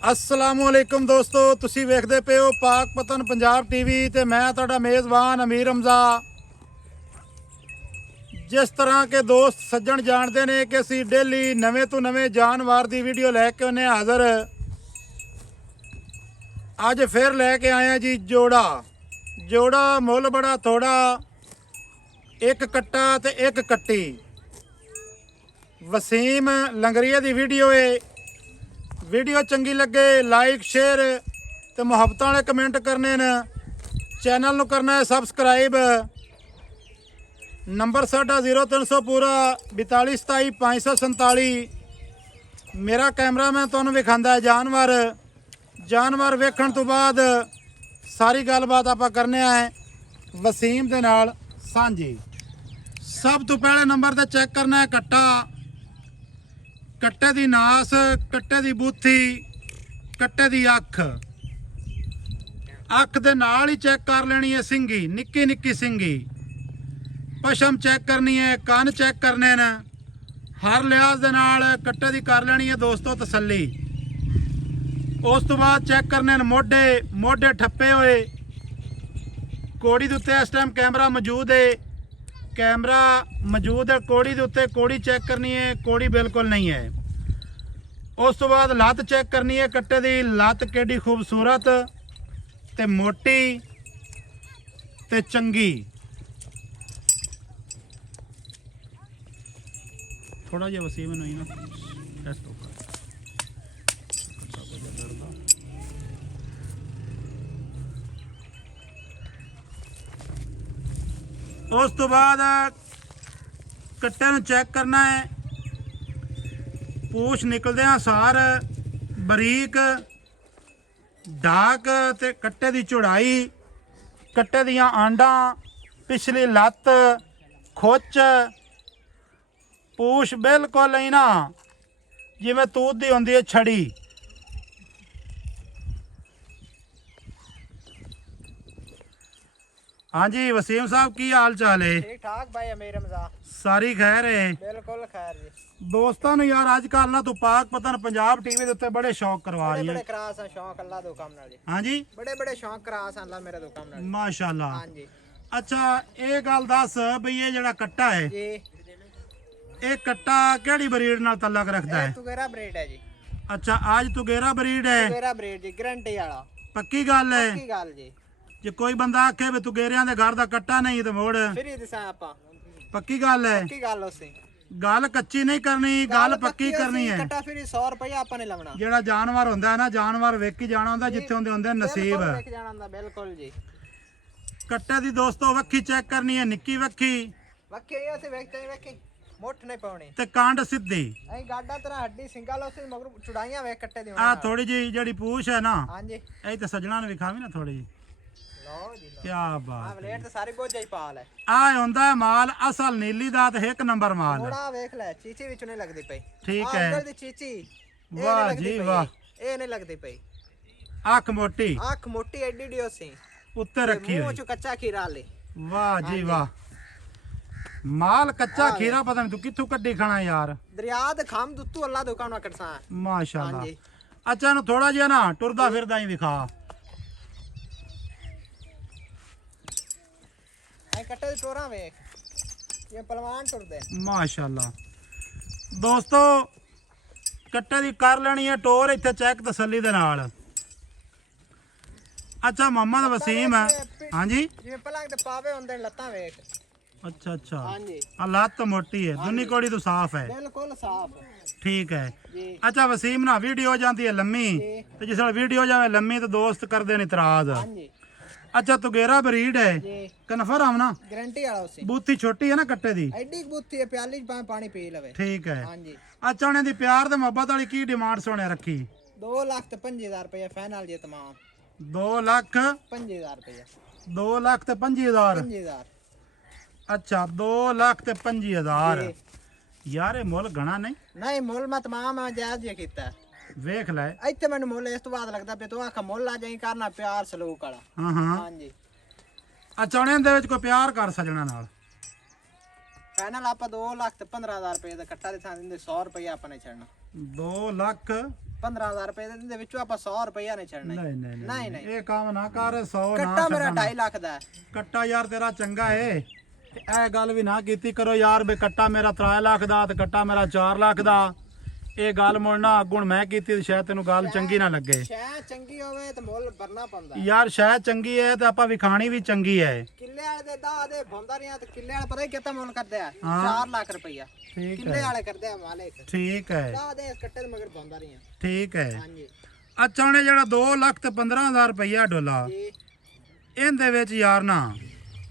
अस्सलामुअलैकुम दोस्तों, तुसी वेखदे पे हो पाक पतन पंजाब टीवी ते मैं तुहाडा मेज़बान अमीर हमजा। जिस तरह के दोस्त सज्जन जानते ने कि असी डेली नवे तो नवे जानवर की वीडियो लैके आने हाज़र। अज फिर लैके आए जी जोड़ा मुल बड़ा थोड़ा, एक कट्टा ते एक कट्टी। वसीम लंगरिया की वीडियो है। वीडियो चंगी लगे लाइक शेयर तो मुहब्बत वाले कमेंट करने न। चैनल नू करना है सबसक्राइब। नंबर साडा 0300 पूरा 42 27 547। मेरा कैमरा मैं तुहानू विखांदा है जानवर वेखण तो बाद सारी गलबात आपां करने है वसीम दे नाल सांझी। सब तो पहले नंबर ते चेक करना है कट्टा, कट्टे दी नास, कट्टे दी बूथी, कट्टे दी अख दे नाल ही चेक कर लेनी है सिंगी, निक्की निक्की सिंगी। पशम चेक करनी है, कान चेक करने न। हर लिहाज दे नाल कट्टे दी कर लेनी है दोस्तों तसल्ली। उस तो बाद चेक करने न मोढे ठप्पे हुए। कोड़ी दे उत्ते इस टाइम कैमरा मौजूद है, कोड़ी दे उत्ते कोड़ी चेक करनी है, कोड़ी बिल्कुल नहीं है। उस तो बाद लत्त चेक करनी है कट्टे दी, लत्त केडी खूबसूरत ते मोटी ते चंगी। थोड़ा जिहा वसीम नहीं ना टेस्ट होगा। उस तो बाद कट्टे नूं चेक करना है। पूछ निकलदे सार बरीक डाक ते कट्टे दी चौड़ाई, कट्टे दियां आंडां, पिछली लत्त, खुच, पूछ बिल्कुल नहीं ना जिवें तूत दी हुंदी है छड़ी। हाँ जी वसीम साहब की हाल चाल है? ठीक ठाक भाई अमीर हमजा। सारी खैर है? बिल्कुल खैर जी। दोस्तों ने यार अजकल ना तू पाक पतन पंजाब टीवी के उत्ते बड़े शौक करवा रही है। बड़े करास शौक अल्लाह दो काम नाल जी। हाँ जी बड़े शौक करास अल्लाह मेरे दो काम नाल माशाल्लाह। हाँ जी। अच्छा ये गल दस बई ये जेड़ा कट्टा है जी, ये कट्टा केड़ी ब्रीड नाल तल्लक रखदा है? तुगेरा ब्रीड है जी। अच्छा आज तुगेरा ब्रीड है? तुगेरा ब्रीड जी, गारंटी वाला। पक्की गल है? पक्की गल जी। जे कोई बंदा आखे भी तुगेरियां दे घर दा कट्टा नहीं ते मोड़ फ्री दिसा आपा। पक्की गल है? पक्की गल उसी। गल कच्ची नहीं करनी, गल पक्की करनी है। कट्टा फ्री 100 रुपया आपा ने लगना। जेड़ा जानवर हुंदा है ना, जानवर वेखी जाना हुंदा जिथे हुंदे हुंदे नसीब। वेख जाना हुंदा बिल्कुल जी। कट्टे दी दोस्तों वक्खी चेक करनी है, निक्की वक्खी वक्की ये से वेखते वेखी मुठ नहीं पाउनी ते कांड सीधी। ऐ गाडा तरह हड्डी सिंगल उसी मगर चुड़ाइयां वेख कट्टे दी। आ थोड़ी जी जेड़ी पूछ है ना, हां जी ऐ ते सजना ने विखावी ना थोड़ी जी। लो जी लो। क्या बात आ प्लेट तो सारी गोजा ही पाल है। आ हुंदा है माल असल नीली दा ते एक नंबर माल। थोड़ा वेख ले चीची विच नहीं लगदी पई। ठीक है। अंदर दी चीची वाह जी वाह, ए नहीं लगदी पई। अख मोटी, आंख मोटी एडी डी सी उत्ते रखी मुंह हुई। च कच्चा खीरा ले। वाह जी वाह, माल कच्चा खीरा पता नहीं तू कित्थों कड्डी खाना यार। दरिया दे खाम दुत्तू अल्लाह दुकान कटसा। माशाल्लाह। हां जी। अच्छा नु थोड़ा जिहा ना टुरदा फिरदा ही विखा। ऐ कट्टे दे टोरा वेख, ये पहलवान टुरदे। माशाल्लाह। दोस्तों कट्टे दी कर लेनी है टोर इत्थे चेक तसल्ली दे नाल। अच्छा मोहम्मद वसीम है। हाँ जी जिवें पलंग ते पावे हुंदे लत्तां वेख। अच्छा अच्छा, हां जी आ लत तो मोटी है, दुनी कोड़ी तो साफ है। बिल्कुल साफ ठीक है। जी। अच्छा वसीम ना वीडियो जाती है लम्मी जी। तो जिस वीडियो जावे लम्मी तो दोस्त कर देन इतराज। हां जी अच्छा तुगेरा ब्रीड है, जी कन्फर्म हम ना? गारंटी वाला उसी। बूथी छोटी है ना कट्टे दी? एडी बूथी है प्याली च पानी पी लवे। ठीक है। हां जी। अच्छा उन्हें दी प्यार ते मोहब्बत वाली की डिमांड सोने रखी? 2,25,000 रुपया फाइनल जी तमाम। 2,25,000 रुपया 2,25,000। 5,000। अच्छा 2,25,000 जी। यार ये मुल घना नहीं? नहीं मुल मैं तमाम जायज जी कीता। वेख ले ਇੱਥੇ ਮੈਨੂੰ ਮੁੱਲ ਇਸ ਤੋਂ ਬਾਅਦ ਲੱਗਦਾ ਪਿਆ ਤੂੰ ਆਖਾ ਮੁੱਲ ਆ ਜਾਈ ਕਰਨਾ ਪਿਆਰ ਸਲੂਕ ਵਾਲਾ। ਹਾਂ ਹਾਂ ਹਾਂਜੀ ਅੱਛਾ ਉਹਨੇ ਦੇ ਵਿੱਚ ਕੋਈ ਪਿਆਰ ਕਰ ਸਜਣਾ ਨਾਲ ਫਾਈਨਲ ਆਪਾਂ 2,15,000 ਰੁਪਏ ਦਾ ਕੱਟਾ ਦੇ ਥਾਂ ਦਿੰਦੇ 100 ਰੁਪਏ ਆਪਾਂ ਨੇ ਛੱਡਣਾ। 2 ਲੱਖ 15,000 ਰੁਪਏ ਦੇ ਵਿੱਚੋਂ ਆਪਾਂ 100 ਰੁਪਇਆ ਨਹੀਂ ਛੱਡਣਾ ਨਹੀਂ ਨਹੀਂ ਨਹੀਂ ਨਹੀਂ ਇਹ ਕੰਮ ਨਾ ਕਰ 100 ਨਾ ਕੱਟਾ ਮੇਰਾ ਛੱਡਣਾ। 2.5 ਲੱਖ ਦਾ ਹੈ। ਕੱਟਾ ਯਾਰ ਤੇਰਾ ਚੰਗਾ ਏ ਤੇ ਇਹ ਗੱਲ ਵੀ ਨਾ ਕੀਤੀ ਕਰੋ ਯਾਰ ਵੀ ਕੱਟਾ ਮੇਰਾ 3 ਲੱਖ ਦਾ ਤੇ ਕੱਟਾ ਮੇਰਾ 4 ਲੱਖ ਦਾ। ਇਹ ਗੱਲ ਮੁੜਨਾ ਅੱਗੋਂ ਮੈਂ ਕੀਤੀ ਤੇ ਸ਼ਾਇਦ ਤੈਨੂੰ ਗੱਲ ਚੰਗੀ ਨਾ ਲੱਗੇ। ਸ਼ੈ ਚੰਗੀ ਹੋਵੇ ਤੇ ਮੁੱਲ ਭਰਨਾ ਪੈਂਦਾ ਹੈ। ਯਾਰ ਸ਼ਾਇਦ ਚੰਗੀ ਹੈ ਤੇ ਆਪਾਂ ਵਿਖਾਣੀ ਵੀ ਚੰਗੀ ਹੈ। ਕਿੱਲੇ ਵਾਲੇ ਦੇ ਦਾ ਦੇ ਭੌਂਦਾ ਰਿਆਂ ਤੇ ਕਿੱਲੇ ਵਾਲੇ ਪਤਾ ਹੀ ਕਿੰਨਾ ਮੁੱਲ ਕਰਦੇ ਆ ਹਾਂ। 4 ਲੱਖ ਰੁਪਇਆ ਠੀਕ ਕਿੱਲੇ ਹੈ ਵਾਲੇ ਕਰਦੇ ਆ ਮਾਲਿਕ ਠੀਕ ਹੈ ਦਾ ਦੇ ਇਸ ਕੱਟੇ ਦੇ ਮਗਰ ਭੌਂਦਾ ਰਿਆਂ ਠੀਕ ਹੈ। ਹਾਂਜੀ ਅੱਛਾ ਉਹਨੇ ਜਿਹੜਾ 2 ਲੱਖ ਤੇ 15,000 ਰੁਪਇਆ ਡੋਲਾ ਜੀ ਇਹਦੇ ਵਿੱਚ ਯਾਰ ਨਾ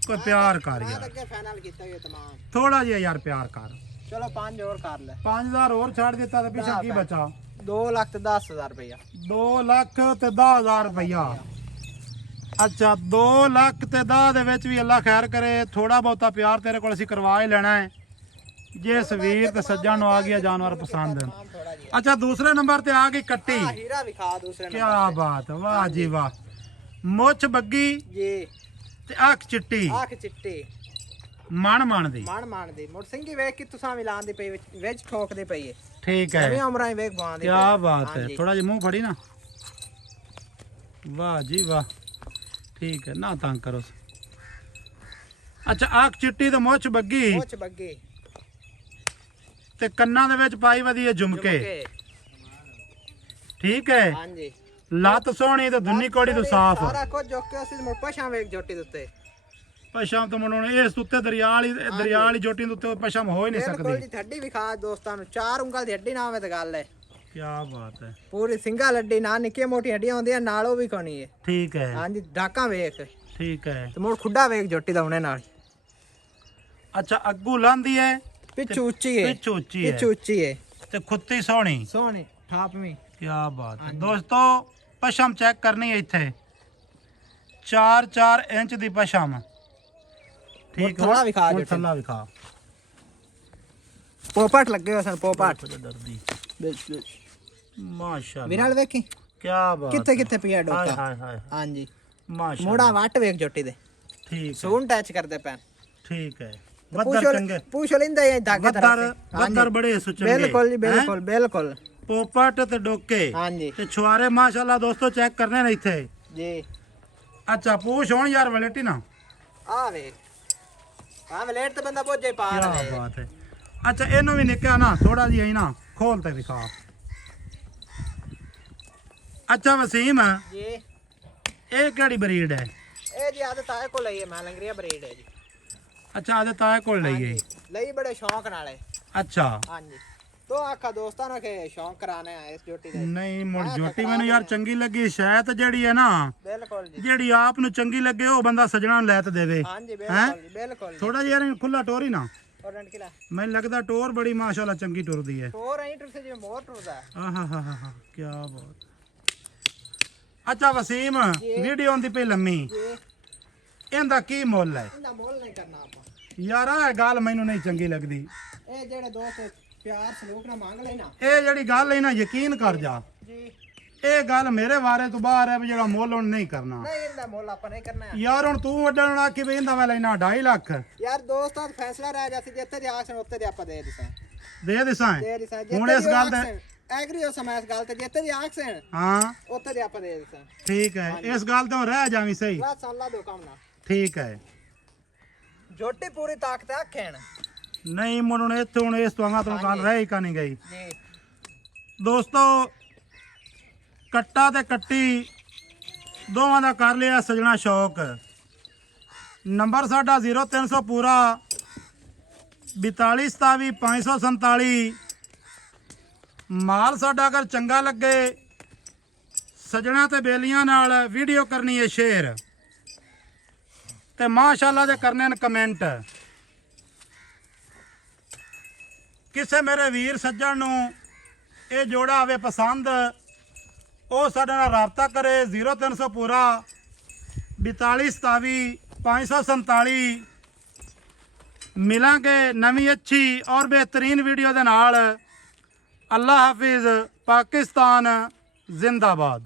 ਕੋਈ ਪਿਆਰ ਕਰ ਮੈਂ ਤਾਂ ਯਾਰ ਅੱਗੇ ਫਾਈਨਲ ਕੀਤਾ ਹੀ ਤਮਾਮ ਥੋੜਾ ਜਿਹਾ ਯਾਰ ਪਿਆਰ ਕਰ। ਚਲੋ 5 ਹੋਰ ਕਰ ਲੈ 5000 ਹੋਰ ਛੱਡ ਦਿੱਤਾ ਤੇ ਪਿੱਛੇ ਕੀ ਬਚਾ 2 ਲੱਖ ਤੇ 10,000 ਰੁਪਇਆ 2 ਲੱਖ ਤੇ 10,000 ਰੁਪਇਆ। ਅੱਛਾ 2 ਲੱਖ ਤੇ 10 ਦੇ ਵਿੱਚ ਵੀ ਅੱਲਾ ਖੈਰ ਕਰੇ ਥੋੜਾ ਬਹੁਤਾ ਪਿਆਰ ਤੇਰੇ ਕੋਲ ਅਸੀਂ ਕਰਵਾ ਹੀ ਲੈਣਾ ਹੈ ਜੇ ਸਵੀਰ ਤੇ ਸੱਜਣ ਨੂੰ ਆ ਗਿਆ ਜਾਨਵਰ ਪਸੰਦ। ਥੋੜਾ ਜਿਹਾ ਅੱਛਾ ਦੂਸਰੇ ਨੰਬਰ ਤੇ ਆ ਗਈ ਕੱਟੀ। ਹੀਰਾ ਵਿਖਾ ਦੂਸਰੇ ਕੀ ਨੰਬਰ ਬਾਤ ਵਾਹ ਜੀ ਵਾਹ। ਮੁੱਛ ਬੱਗੀ ਜੀ ਤੇ ਅੱਖ ਚਿੱਟੀ ਆਖ ਚਿੱਟੀ ਮਣ ਦੀ ਮਣ ਦੀ ਮੁੜ ਸਿੰਘੀ ਵੇਖ ਕੇ ਤੁਸਾਂ ਵੀ ਲਾਉਣ ਦੀ ਪਈ ਵਿੱਚ ਠੋਕਦੀ ਪਈ ਏ ਠੀਕ ਨਵੀਂ ਹੈ। ਉਮਰਾਂ ਹੀ ਵੇਖ ਬਾਂਦੀ ਕੀ ਬਾਤ ਹੈ ਥੋੜਾ ਜਿਹਾ ਮੂੰਹ ਫੜੀ ਨਾ ਵਾਹ ਜੀ ਵਾਹ ਠੀਕ ਹੈ ਨਾ ਤੰਗ ਕਰੋ। ਅੱਛਾ ਅੱਖ ਚਿੱਟੀ ਤੇ ਮੁੱਛ ਬੱਗੀ ਮੁੱਛ ਬੱਗੀ ਤੇ ਕੰਨਾਂ ਦੇ ਵਿੱਚ ਪਾਈ ਵਧੀਆ ਝੁਮਕੇ ਠੀਕ ਹੈ। ਹਾਂਜੀ ਲੱਤ ਸੋਹਣੀ ਤੇ ਦੁੰਨੀ ਕੋੜੀ ਤੋਂ ਸਾਫ਼। ਸਾਰਾ ਕੁਝ ਜੋ ਕਿ ਅਸੀਂ ਮੁੜ ਪਛਾਂ ਵੇਖ ਜੋਟੀ ਦੇ ਉੱਤੇ ਪਸ਼ਮ ਤੋਂ ਮਨੋਂ ਇਸ ਉੱਤੇ ਦਰਿਆ ਵਾਲੀ ਜੋਟੀ ਦੇ ਉੱਤੇ ਪਸ਼ਮ ਹੋ ਹੀ ਨਹੀਂ ਬਿਲਕੁਲ ਸਕਦੀ। ਜੀ ਹੱਡੀ ਵਿਖਾ ਦੋਸਤਾਂ ਨੂੰ 4 ਉਂਗਲ ਦੀ ਹੱਡੀ ਨਾ ਹੋਵੇ ਤੇ ਗੱਲ ਹੈ ਕੀ ਬਾਤ ਹੈ ਪੂਰੀ ਸਿੰਗਲ ਹੱਡੀ ਨਾ ਨਿੱਕੀਆਂ ਮੋਟੀਆਂ ਹੱਡੀਆਂ ਹੁੰਦੀਆਂ ਨਾਲ ਉਹ ਵੀ ਕੋਣੀ ਹੈ ਠੀਕ ਹੈ ਹਾਂਜੀ ਡਾਕਾਂ ਵੇਖ ਠੀਕ ਹੈ। ਤੇ ਮੁੜ ਖੁੱਡਾ ਵੇਖ ਜੋਟੀ ਦਾ ਹੁਣੇ ਨਾਲ ਅੱਛਾ ਅੱਗੂ ਲਾਂਦੀ ਹੈ ਪਿੱਛੂ ਉੱਚੀ ਹੈ ਪਿੱਛ ਉੱਚੀ ਹੈ ਪਿੱਛੂ ਉੱਚੀ ਹੈ ਤੇ ਖੁੱਤੀ ਸੋਹਣੀ ਸੋਹਣੀ ਠਾਪਵੀਂ ਕੀ ਬਾਤ ਹੈ। ਦੋਸਤੋ ਪਸ਼ਮ ਚੈੱਕ ਕਰਨੀ ਹੈ ਇੱਥੇ 4 ਇੰਚ ਦੀ ਪਸ਼ਮ ਠੀਕ ਥੋੜਾ ਵਿਖਾ ਹੁਣ ਜੋਟੀ ਥੱਲਾ ਵਿਖਾ ਪੋਪਟ ਲੱਗੇ ਹੋਏ ਸਨ ਪੋਪਟ ਡਰਦੀ ਮਾਸ਼ਾਅੱਲਾ ਵਿਰਾਲ ਵੇਖੀ ਕੀ ਬਾਤ ਕਿੱਥੇ ਕਿੱਥੇ ਪਿਆ ਹਾਏ ਡੋਕਾ ਹਾਏ ਹਾਏ ਹਾਂਜੀ ਮਾਸ਼ਾਅੱਲਾ ਮੋੜਾ ਵੱਟ ਵੇਖ ਜੋਟੀ ਦੇ ਠੀਕ ਹੈ ਸੂਨ ਟੱਚ ਕਰਦੇ ਪੈਣ ਠੀਕ ਹੈ। ਬੱਦਰ ਚੰਗੇ ਪੁੱਛ ਲੈਂਦਾ ਇਹ ਧਾਗੇ ਬੱਦਰ ਬੜੇ ਸੁਚੰਗੇ ਬਿਲਕੁਲ ਜੀ ਬਿਲਕੁਲ ਬਿਲਕੁਲ ਪੋਪਟ ਤੇ ਡੋਕੇ ਹਾਂਜੀ ਤੇ ਛੁਆਰੇ ਮਾਸ਼ਾਅੱਲਾ ਦੋਸਤੋ ਚੈੱਕ ਕਰਨੇ ਨੇ ਇੱਥੇ। ਜੀ ਅੱਛਾ ਪੂਛ ਹੋਣ ਯਾਰ ਵਲੇਟੀ ਨਾ ਆ ਵੇ ਆ ਵਲੇਟ ਤੇ ਬੰਦਾ ਪਹੁੰਚੇ ਪਾ ਕੀ ਰਹੇ ਬਾਤ ਹੈ। ਅੱਛਾ ਇਹਨੂੰ ਵੀ ਨਿੱਕਾ ਨਾ ਥੋੜਾ ਜਿਹਾ ਹੀ ਨਾ ਖੋਲ ਤੇ ਵਿਖਾ। ਅੱਛਾ ਵਸੀਮ ਜੀ ਇਹ ਕਿਹੜੀ ਬਰੀਡ ਹੈ? ਇਹ ਜੀ ਆਦਤ ਆਏ ਕੋ ਲਈ ਹੈ ਮੈਂ ਲੰਗਰੀਆ ਬਰੀਡ ਹੈ ਜੀ ਅੱਛਾ ਆਦੇ ਤਾਏ ਕੋਲ ਲਈ ਗਈ। ਲਈ ਬੜੇ ਸ਼ੌਂਕ ਨਾਲ ਹੈ ਅੱਛਾ ਹਾਂਜੀ ਤੋ ਆਖਾ ਦੋਸਤਾਂ ਨਾਲ ਕੇ ਸ਼ੌਂਕ ਕਰਾਣੇ ਆ ਇਸ ਜੋਟੀ ਦੇ ਨਹੀਂ ਮੁੜ ਜੋਟੀ ਮੈਨੂੰ ਯਾਰ ਚੰਗੀ ਲੱਗੀ ਸ਼ਾਇਦ ਜਿਹੜੀ ਹੈ ਨਾ ਬਿਲਕੁਲ ਜੀ ਜਿਹੜੀ ਆਪ ਨੂੰ ਚੰਗੀ ਲੱਗੇ ਉਹ ਬੰਦਾ ਸਜਣਾ ਨੂੰ ਲੈ ਤੇ ਦੇਵੇ। ਹਾਂਜੀ ਬਿਲਕੁਲ ਜੀ ਬਿਲਕੁਲ ਥੋੜਾ ਜਿਹਾ ਯਾਰ ਖੁੱਲਾ ਟੋਰ ਹੀ ਨਾ और रंट किला ਮੈਨੂੰ ਲੱਗਦਾ ਟੋਰ ਬੜੀ ਮਾਸ਼ਾਅੱਲਾ ਚੰਗੀ ਟੁਰਦੀ ਹੈ। और इंटर से जो मोर टूटता है ਆਹਾ ਹਾ ਹਾ ਹਾ ਕੀ ਬਾਤ। ਅੱਛਾ ਵਸੀਮ ਵੀਡੀਓ ਦੀ ਪਈ ਲੰਮੀ ये ਇਹਦਾ ਕੀ ਮੁੱਲ ਹੈ? इंदा मोल नहीं करना आप ਯਾਰ ਆਹ ਗੱਲ ਮੈਨੂੰ ਨਹੀਂ ਚੰਗੀ ਲੱਗਦੀ। ए जेड़े दोस्त प्यार सलूक ना मांग लेना ਇਹ ਜਿਹੜੀ ਗੱਲ ਹੈ ਨਾ ਯਕੀਨ ਕਰ ਜਾ जी ਇਹ ਗੱਲ ਮੇਰੇ ਬਾਰੇ ਤੋਂ ਬਾਹਰ ਹੈ ਵੀ ਜਿਹੜਾ ਮੁੱਲ ਹੁਣ ਨਹੀਂ ਕਰਨਾ। नहीं इंदा मोल आप नहीं करना है ਯਾਰ ਹੁਣ ਤੂੰ ਵੱਡਣ ਨੂੰ ਆਖੀ ਵੀ ਇਹਦਾ ਮੈਂ ਲੈਣਾ 2.5 ਲੱਖ यार दोस्तां दा फैसला रह जासी जिथे दी आखन उत्ते दी आप दे दिसां ਦੇ ਦਿਸਾਂ दे दिसां ਹੁਣ ਇਸ ਗੱਲ ਤੇ एग्री हो समय इस गल ते जिथे दी आखन ਹਾਂ उत्ते दी आप दे दिसां ਠੀਕ ਹੈ ਇਸ ਗੱਲ ਤੋਂ ਰਹਿ ਜਾਵੀਂ ਸਹੀ। बस अल्लाह दो काम ना ਠੀਕ ਹੈ जोटी पूरी ताकत आखन ਨਹੀਂ ਮੈਨੂੰ ਇੱਥੇ ਹੁਣ ਇਸ ਤੋਂ ਆਗਾ ਤੋਂ ਗੱਲ ਰਹਿ ਹੀ ਕਾ ਨਹੀਂ ਗਈ। जी ਦੋਸਤੋ ਕੱਟਾ ਤੇ ਕੱਟੀ ਦੋਵਾਂ ਦਾ ਕਰ ਲਿਆ ਸਜਣਾ ਸ਼ੌਕ। ਨੰਬਰ ਸਾਡਾ 0300 ਪੂਰਾ 42 27 547। ਮਾਲ ਸਾਡਾ ਅਗਰ ਚੰਗਾ ਲੱਗੇ ਸਜਣਾ ਤੇ ਬੇਲੀਆਂ ਨਾਲ ਵੀਡੀਓ ਕਰਨੀ ਹੈ ਸ਼ੇਅਰ ਤੇ ਮਾਸ਼ਾਅੱਲਾ ਦੇ ਕਰਨੇ ਨੇ ਕਮੈਂਟ। ਕਿਸੇ ਮੇਰੇ ਵੀਰ ਸੱਜਣ ਨੂੰ ਇਹ ਜੋੜਾ ਆਵੇ ਪਸੰਦ ਉਹ ਸਾਡੇ ਨਾਲ ਰਾਬਤਾ ਕਰੇ 0300 ਪੂਰਾ 42 27 547। ਮਿਲਾਂਗੇ ਨਵੀਂ ਅੱਛੀ ਔਰ ਬਿਹਤਰੀਨ ਵੀਡੀਓ ਦੇ ਨਾਲ। ਅੱਲਾ ਹਾਫਿਜ਼। ਪਾਕਿਸਤਾਨ ਜ਼ਿੰਦਾਬਾਦ।